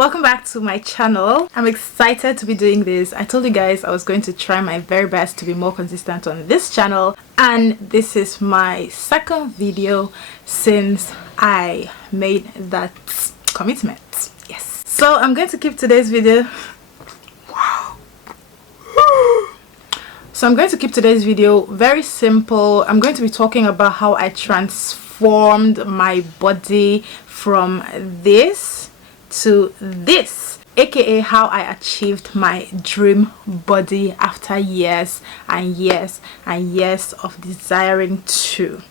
welcome back to my channel. I'm excited to be doing this. I told you guys I was going to try my very best to be more consistent on this channel, and this is my second video since I made that commitment. Yes, so I'm going to keep today's video very simple. I'm going to be talking about how I transformed my body from this to this, aka how I achieved my dream body after years and years and years of desiring to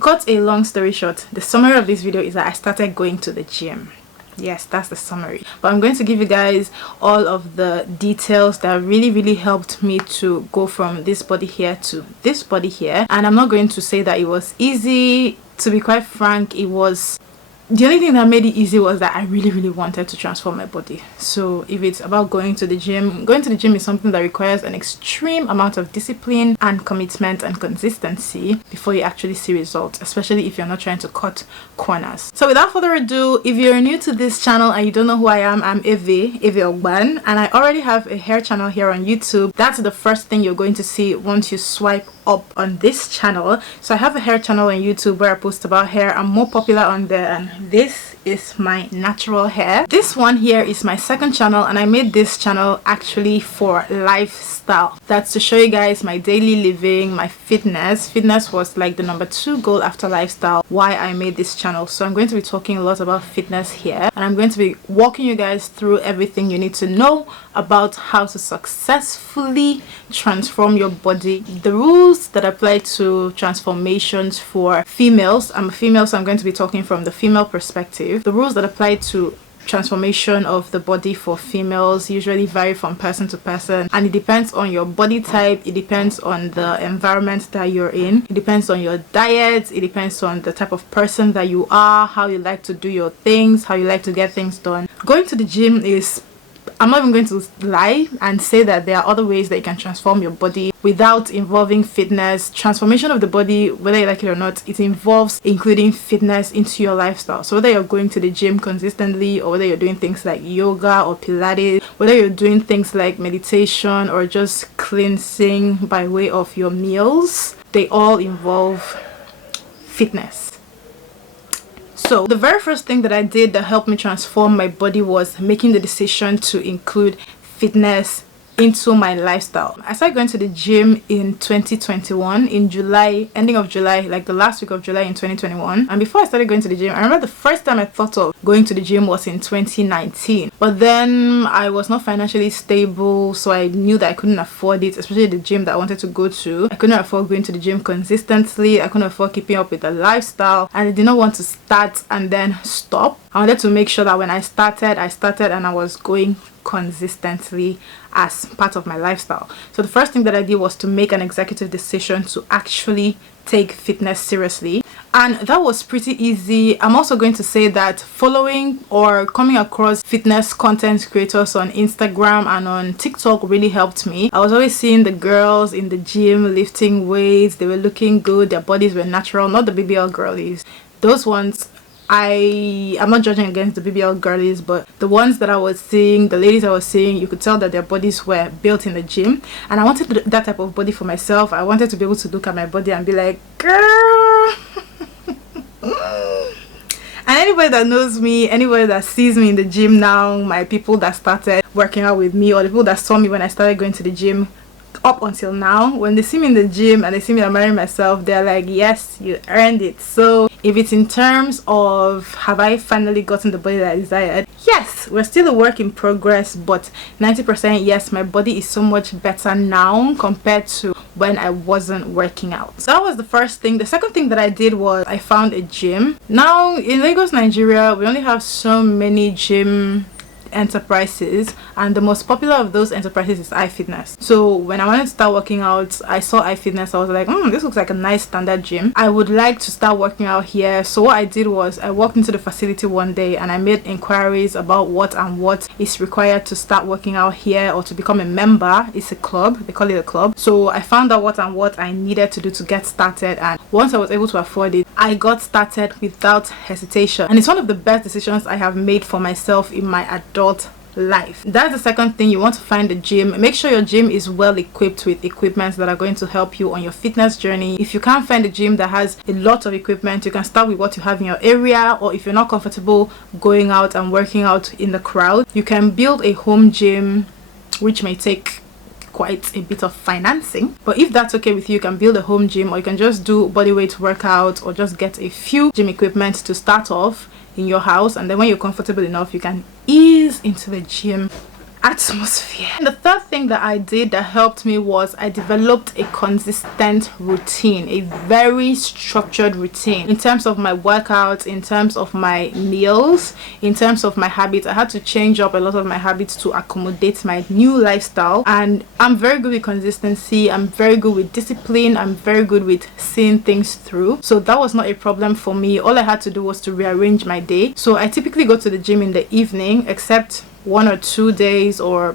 cut a long story short, the summary of this video is that I started going to the gym. Yes, that's the summary, but I'm going to give you guys all of the details that really helped me to go from this body here to this body here. And I'm not going to say that it was easy. To be quite frank, it was, the only thing that made it easy was that I really wanted to transform my body. So if it's about going to the gym is something that requires an extreme amount of discipline and commitment and consistency before you actually see results, especially if you're not trying to cut corners. So without further ado, if you're new to this channel and you don't know who I am, I'm Eve Ogban, and I already have a hair channel here on YouTube. That's the first thing you're going to see once you swipe up on this channel. So I have a hair channel on YouTube where I post about hair. I'm more popular on there, and this is my natural hair. This one here is my second channel, and I made this channel actually for lifestyle. That's to show you guys my daily living, my fitness was like the number 2 goal after lifestyle, why I made this channel. So I'm going to be talking a lot about fitness here, and I'm going to be walking you guys through everything you need to know about how to successfully transform your body, the rules that apply to transformations for females. I'm a female, so I'm going to be talking from the female perspective. The rules that apply to transformation of the body for females usually vary from person to person, and it depends on your body type, it depends on the environment that you're in, it depends on your diet, it depends on the type of person that you are, how you like to do your things, how you like to get things done. Going to the gym is, I'm not even going to lie and say that there are other ways that you can transform your body without involving fitness. Transformation of the body, whether you like it or not, it involves including fitness into your lifestyle. So whether you're going to the gym consistently, or whether you're doing things like yoga or Pilates, whether you're doing things like meditation or just cleansing by way of your meals, they all involve fitness. So the very first thing that I did that helped me transform my body was making the decision to include fitness into my lifestyle. I started going to the gym in 2021, in July, ending of July, like the last week of July in 2021. And before I started going to the gym, I remember the first time I thought of going to the gym was in 2019. But then I was not financially stable, so I knew that I couldn't afford it, especially the gym that I wanted to go to. I couldn't afford going to the gym consistently. I couldn't afford keeping up with the lifestyle, and I did not want to start and then stop. I wanted to make sure that when I started and I was going consistently as part of my lifestyle. So the first thing that I did was to make an executive decision to actually take fitness seriously, and that was pretty easy. I'm also going to say that following or coming across fitness content creators on Instagram and on TikTok really helped me. I was always seeing the girls in the gym lifting weights. They were looking good, their bodies were natural, not the BBL girlies. Those ones, I'm not judging against the BBL girlies, but the ones that I was seeing, the ladies I was seeing, you could tell that their bodies were built in the gym, and I wanted that type of body for myself. I wanted to be able to look at my body and be like, girl. And anybody that knows me, anybody that sees me in the gym now, my people that started working out with me, or the people that saw me when I started going to the gym up until now, when they see me in the gym and they see me admiring myself, they're like, yes, you earned it. So if it's in terms of have I finally gotten the body that I desired, yes, we're still a work in progress, but 90% yes, my body is so much better now compared to when I wasn't working out. So that was the first thing. The second thing that I did was I found a gym. Now in Lagos, Nigeria, we only have so many gym enterprises, and the most popular of those enterprises is iFitness. So when I wanted to start working out, I saw iFitness. I was like, this looks like a nice standard gym. I would like to start working out here. So what I did was I walked into the facility one day and I made inquiries about what is required to start working out here or to become a member. It's a club, they call it a club. So I found out what I needed to do to get started, and once I was able to afford it, I got started without hesitation, and it's one of the best decisions I have made for myself in my adult life. That's the second thing. You want to find a gym. Make sure your gym is well equipped with equipment that are going to help you on your fitness journey. If you can't find a gym that has a lot of equipment, you can start with what you have in your area, or if you're not comfortable going out and working out in the crowd, you can build a home gym, which may take quite a bit of financing, but if that's okay with you, you can build a home gym, or you can just do bodyweight workouts, or just get a few gym equipment to start off in your house, and then when you're comfortable enough, you can ease into the gym atmosphere. And the third thing that I did that helped me was I developed a consistent routine, a very structured routine in terms of my workouts, in terms of my meals, in terms of my habits. I had to change up a lot of my habits to accommodate my new lifestyle, and I'm very good with consistency, I'm very good with discipline, I'm very good with seeing things through, so that was not a problem for me. All I had to do was to rearrange my day. So I typically go to the gym in the evening, except 1 or 2 days or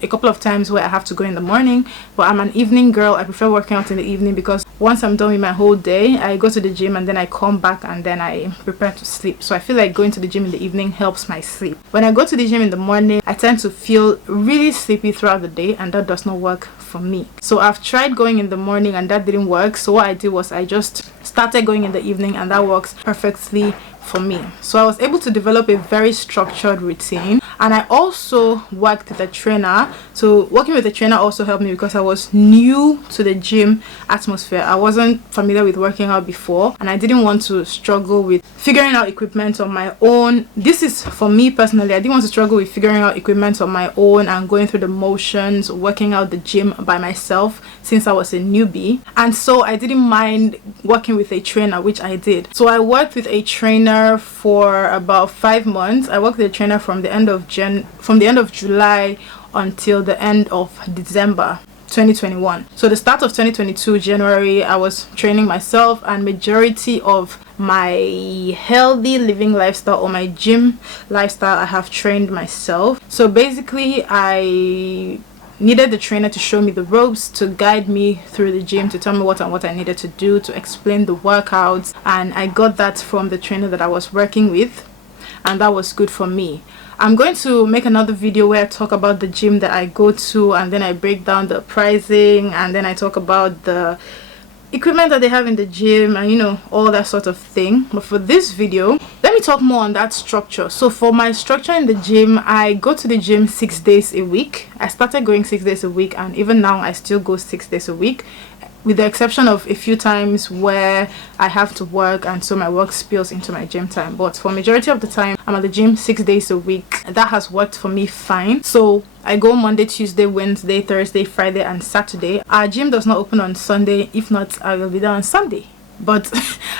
a couple of times where I have to go in the morning, but I'm an evening girl. I prefer working out in the evening because once I'm done with my whole day, I go to the gym and then I come back and then I prepare to sleep. So I feel like going to the gym in the evening helps my sleep. When I go to the gym in the morning, I tend to feel really sleepy throughout the day, and that does not work for me. So I've tried going in the morning and that didn't work, so what I did was I just started going in the evening, and that works perfectly for me. So I was able to develop a very structured routine, and I also worked with a trainer. So working with a trainer also helped me because I was new to the gym atmosphere. I wasn't familiar with working out before, and I didn't want to struggle with figuring out equipment on my own. This is for me personally. I didn't want to struggle with figuring out equipment on my own and going through the motions, working out the gym by myself, since I was a newbie. And so I didn't mind working with a trainer, which I did. So I worked with a trainer for about 5 months. I worked with a trainer from the end of July until the end of December 2021. So the start of 2022 January, I was training myself, and majority of my healthy living lifestyle or my gym lifestyle, I have trained myself. So basically I needed the trainer to show me the ropes, to guide me through the gym, to tell me what I needed to do, to explain the workouts, and I got that from the trainer that I was working with, and that was good for me. I'm going to make another video where I talk about the gym that I go to, and then I break down the pricing, and then I talk about the equipment that they have in the gym, and you know, all that sort of thing. But for this video, let me talk more on that structure. So for my structure in the gym, I go to the gym 6 days a week. I started going 6 days a week, and even now I still go 6 days a week, with the exception of a few times where I have to work and so my work spills into my gym time. But for majority of the time, I'm at the gym 6 days a week. That has worked for me fine. So I go Monday, Tuesday, Wednesday, Thursday, Friday and Saturday. Our gym does not open on Sunday. If not, I will be there on Sunday. But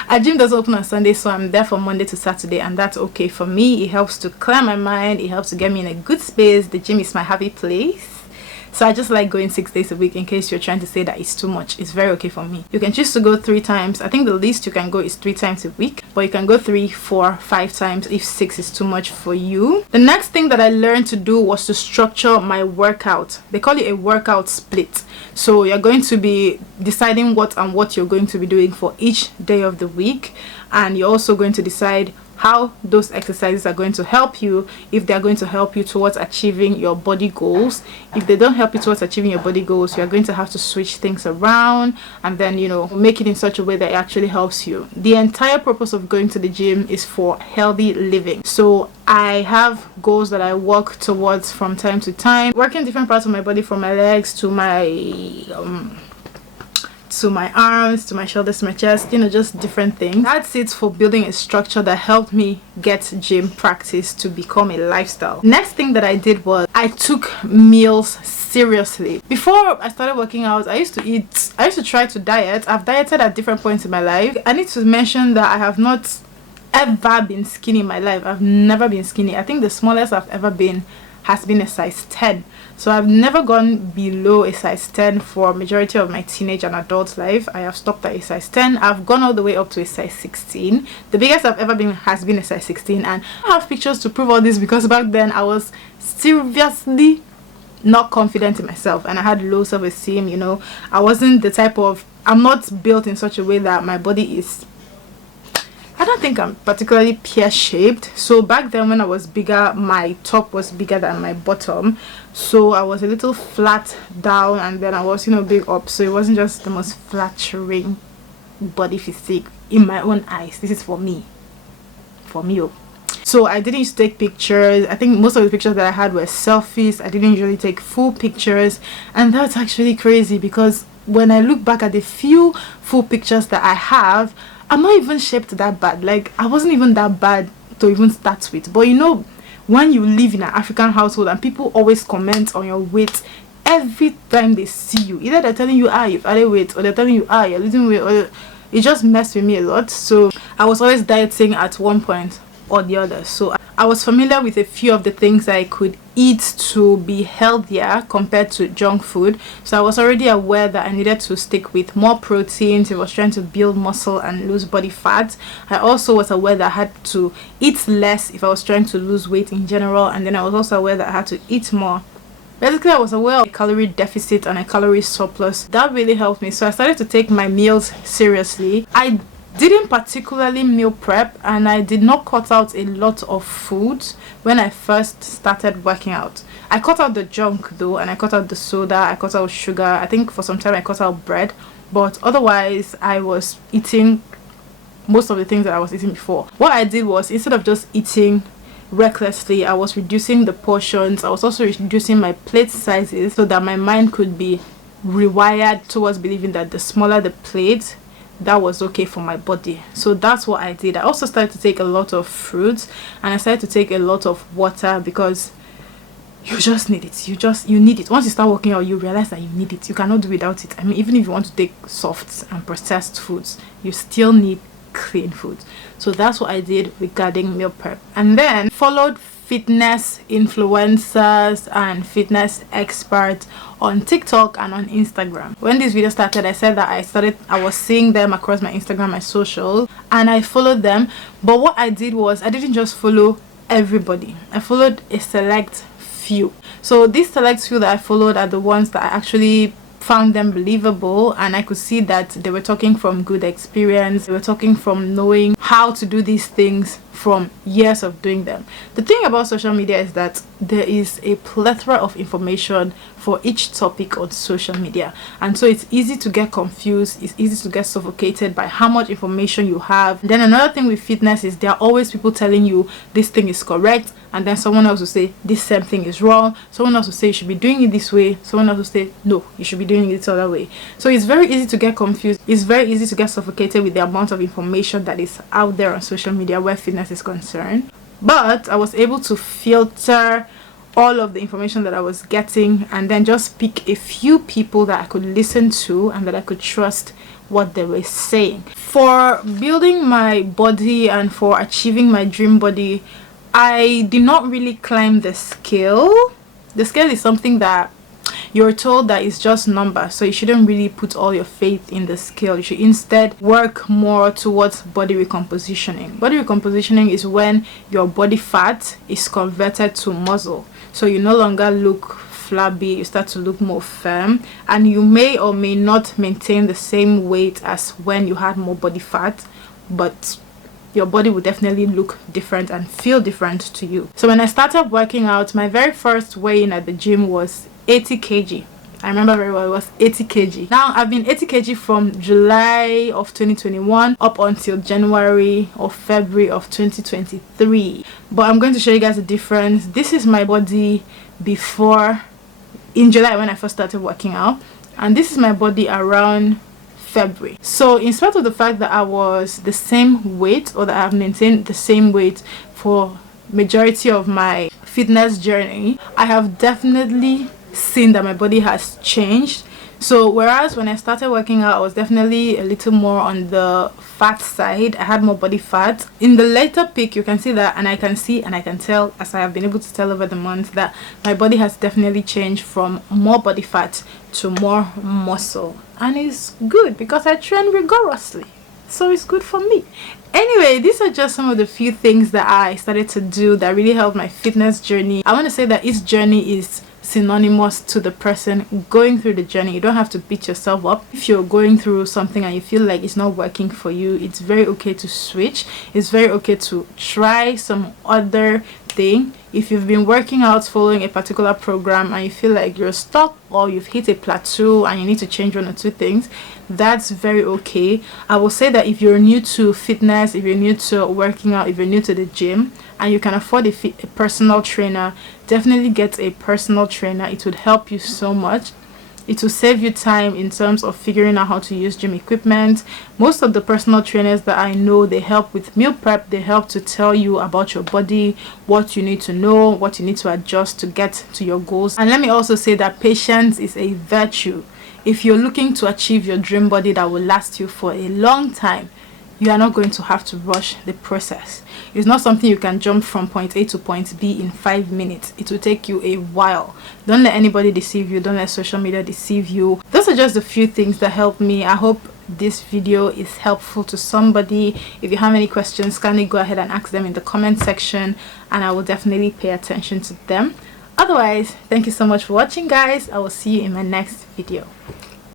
our gym does open on Sunday, so I'm there from Monday to Saturday, and that's okay for me. It helps to clear my mind. It helps to get me in a good space. The gym is my happy place. So I just like going 6 days a week. In case you're trying to say that it's too much, it's very okay for me. You can choose to go 3 times. I think the least you can go is 3 times a week, but you can go 3, 4, 5 times if 6 is too much for you. The next thing that I learned to do was to structure my workout. They call it a workout split. So you're going to be deciding what you're going to be doing for each day of the week, and you're also going to decide how those exercises are going to help you, if they're going to help you towards achieving your body goals. If they don't help you towards achieving your body goals, you're going to have to switch things around, and then, you know, make it in such a way that it actually helps you. The entire purpose of going to the gym is for healthy living. So I have goals that I work towards from time to time, working different parts of my body, from my legs to my arms, to my shoulders, to my chest, you know, just different things. That's it for building a structure that helped me get gym practice to become a lifestyle. Next thing that I did was I took meals seriously. Before I started working out, I used to try to diet. I've dieted at different points in my life. I need to mention that I have not ever been skinny in my life. I've never been skinny. I think the smallest I've ever been has been a size 10. So I've never gone below a size 10 for majority of my teenage and adult life. I have stopped at a size 10. I've gone all the way up to a size 16. The biggest I've ever been has been a size 16, and I have pictures to prove all this, because back then I was seriously not confident in myself and I had low self-esteem. You know, I wasn't the type of, I'm not built in such a way that my body is don't think I'm particularly pear shaped. So back then when I was bigger, my top was bigger than my bottom, so I was a little flat down and then I was, you know, big up. So it wasn't just the most flattering body physique in my own eyes. This is for me, oh. So I didn't used to take pictures. I think most of the pictures that I had were selfies. I didn't usually take full pictures, and that's actually crazy because when I look back at the few full pictures that I have, I'm not even shaped that bad. Like, I wasn't even that bad to even start with. But you know, when you live in an African household and people always comment on your weight every time they see you, either they're telling you, you've added weight, or they're telling you, you're losing weight, or it just messed with me a lot. So I was always dieting at one point or the other. So I was familiar with a few of the things I could eat to be healthier compared to junk food. So I was already aware that I needed to stick with more proteins if I was trying to build muscle and lose body fat. I also was aware that I had to eat less if I was trying to lose weight in general, and then I was also aware that I had to eat more. Basically, I was aware of a calorie deficit and a calorie surplus. That really helped me. So I started to take my meals seriously. I didn't particularly meal prep, and I did not cut out a lot of foods when I first started working out. I cut out the junk though, and I cut out the soda, I cut out sugar. I think for some time I cut out bread, but otherwise I was eating most of the things that I was eating before. What I did was, instead of just eating recklessly, I was reducing the portions. I was also reducing my plate sizes so that my mind could be rewired towards believing that the smaller the plate, that was okay for my body. So that's what I did. I also started to take a lot of fruits, and I started to take a lot of water because you just need it. You need it. Once you start working out, you realize that you need it. You cannot do without it. I mean, even if you want to take softs and processed foods, you still need clean food. So that's what I did regarding meal prep, and then followed fitness influencers and fitness experts on TikTok and on Instagram. When this video started, I said that I was seeing them across my Instagram, my social, and I followed them. But what I did was, I didn't just follow everybody. I followed a select few. So these select few that I followed are the ones that I actually found them believable, and I could see that they were talking from good experience. They were talking from knowing how to do these things from years of doing them. The thing about social media is that there is a plethora of information for each topic on social media, and so it's easy to get confused. It's easy to get suffocated by how much information you have. Then another thing with fitness is there are always people telling you this thing is correct, and then someone else will say this same thing is wrong. Someone else will say you should be doing it this way. Someone else will say no, you should be doing it this other way. So it's very easy to get confused. It's very easy to get suffocated with the amount of information that is out there on social media where fitness is concerned. But I was able to filter all of the information that I was getting, and then just pick a few people that I could listen to and that I could trust what they were saying. For building my body and for achieving my dream body, I did not really climb the scale. The scale is something that you're told that it's just numbers, so you shouldn't really put all your faith in the scale. You should instead work more towards body recompositioning. Body recompositioning is when your body fat is converted to muscle, so you no longer look flabby, you start to look more firm, and you may or may not maintain the same weight as when you had more body fat, but your body will definitely look different and feel different to you. So when I started working out, my very first weigh-in at the gym was 80 kg. I remember very well, it was 80 kg. Now I've been 80 kg from July of 2021 up until January or February of 2023. But I'm going to show you guys the difference. This is my body before, in July when I first started working out, and this is my body around February. So in spite of the fact that I was the same weight, or that I have maintained the same weight for majority of my fitness journey, I have definitely seen that my body has changed. So whereas when I started working out, I was definitely a little more on the fat side, I had more body fat. In the later peak, you can see that, and I can see and I can tell, as I have been able to tell over the months, that my body has definitely changed from more body fat to more muscle, and it's good because I train rigorously, so it's good for me. Anyway, these are just some of the few things that I started to do that really helped my fitness journey. I want to say that each journey is synonymous to the person going through the journey. You don't have to beat yourself up. If you're going through something and you feel like it's not working for you, it's very okay to switch. It's very okay to try some other thing. If you've been working out following a particular program and you feel like you're stuck or you've hit a plateau and you need to change one or two things, that's very okay. I will say that if you're new to fitness, if you're new to working out, if you're new to the gym and you can afford a personal trainer, definitely get a personal trainer. It would help you so much. It will save you time in terms of figuring out how to use gym equipment. Most of the personal trainers that I know, they help with meal prep. They help to tell you about your body, what you need to know, what you need to adjust to get to your goals. And let me also say that patience is a virtue. If you're looking to achieve your dream body that will last you for a long time, you are not going to have to rush the process. It's not something you can jump from point A to point B in 5 minutes. It will take you a while. Don't let anybody deceive you. Don't let social media deceive you. Those are just a few things that helped me. I hope this video is helpful to somebody. If you have any questions, kindly go ahead and ask them in the comment section and I will definitely pay attention to them. Otherwise, thank you so much for watching, guys. I will see you in my next video.